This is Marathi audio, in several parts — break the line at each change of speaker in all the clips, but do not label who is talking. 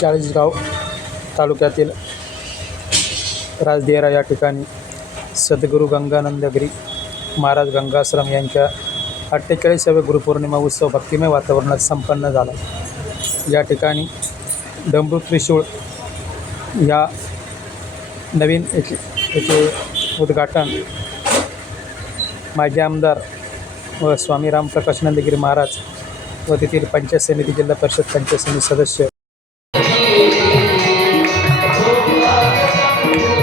चाळीसगाव तालुक्यातील राजदेरा या ठिकाणी सद्गुरू गंगानंदगिरी महाराज गंगाश्रम यांच्या अठ्ठेचाळीसाव्या गुरुपौर्णिमा उत्सव भक्तिमय वातावरणात संपन्न झाला. या ठिकाणी डमरू त्रिशूळ या नवीन याचे याचे उद्घाटन माजी आमदार व स्वामी रामप्रकाश नंदगिरी महाराज व तेथील पंचायत समिती जिल्हा परिषद पंचायत समिती सदस्य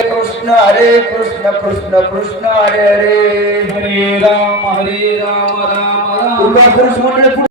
कृष्ण हरे कृष्ण कृष्ण कृष्ण हरे हरे।
हरे राम हरे राम राम राम।
कृष्ण